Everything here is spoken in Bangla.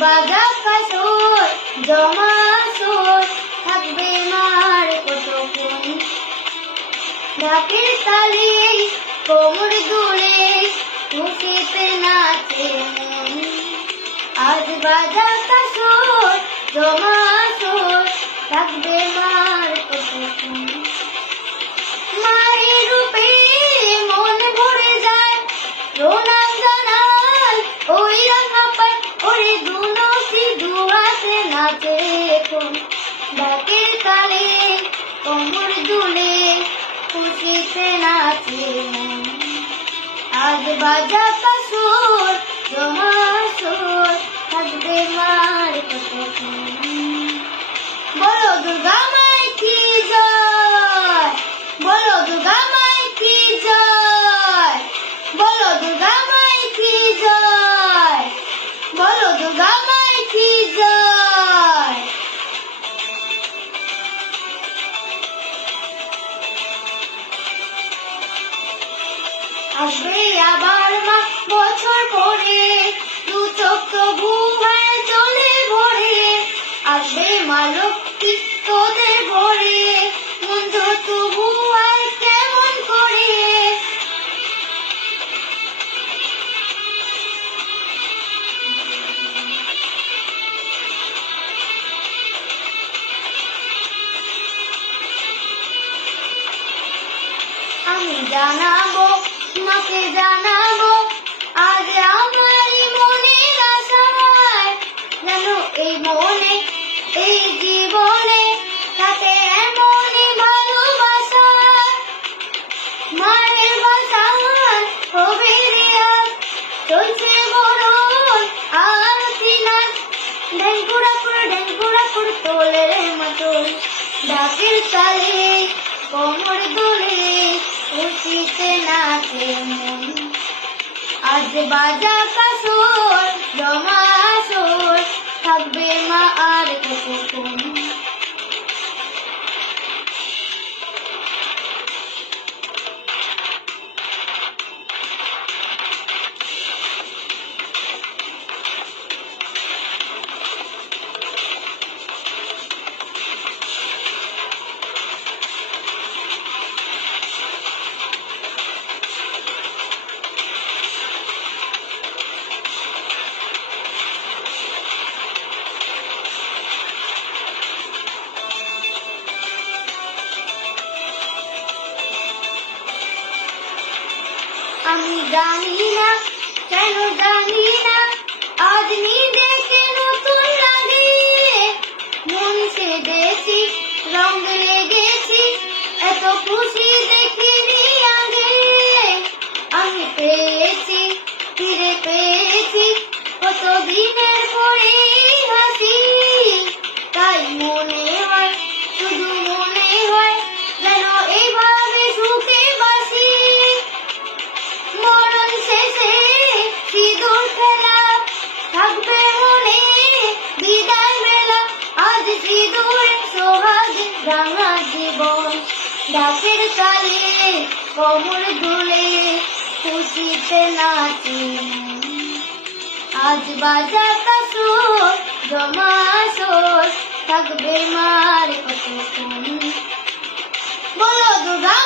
বাজা কাসর জমা সুর থাকবে মার কতক্ষণ ঢাকের তালে কোমর দুলে খুশিতে নাচে মন আজ বাজা কাসর জমা সুর থাকবে মার কতক্ষণ মায়ের রূপে মন ভরে যায় প্রণাম জানাই ওই রাখা পায় ওরে দুনসি দুহাতে নাচে এখন ডাকের তালে কোমর দুলে খুশিতে নাচে মন আজ বাজা কাসর জমা সুর থাকবে মার কতক্ষণ বলো দুর্গা মাই কি জয় বলো দুর্গা মাই কি জয় বলো দুর্গা মাই কি জয় বলো দুর্গা মাই কি জয় আসবে আবার মা বছর পরে দু চোখ তবু হয় চলে ভরে আসবে মা লক্ষ্মী তোদের ঘরে মন্দ তবু আর কেমন করে আমি জানাবো মাকে জানাবো আজ আমারই মনের আশায় যেন এই মনে এই জীবনে তাতে এমনই ভালোবাসা মায়ের বাসান হবে রিয়াজ চলছে বরণ আরতি নাচ ঢেঙ্কুড়া করে তোলে মাতল ডাকের তালে কোমর দুলে খুশিতে নাচে মন আজ বাজা কাসর জমা সুর থাকবে মা আর কতক্ষণ আমি জানি না কেন জানি না আজ নিজেকে নতুন লাগে মন সে দেখি রং লেগেছি এত খুশি দেখিনি আগে আমি পেয়েছি ফিরে পেয়েছি কত দিনের পরে হাসি তাই মনে হয় শুধু মনে হয় যেন এইভাবে সুখে বাসি মরণ শেষে সিঁদুর খেলা থাকবে মনে বিদায় বেলা আজ সিঁদুর সোহাগ রাঙা জীবন ডাকের তালে কোমর দুলে খুশিতে নাচে আজ বাজা কাসর জমা সুর থাকবে মার কতক্ষণ বলো দুর্গা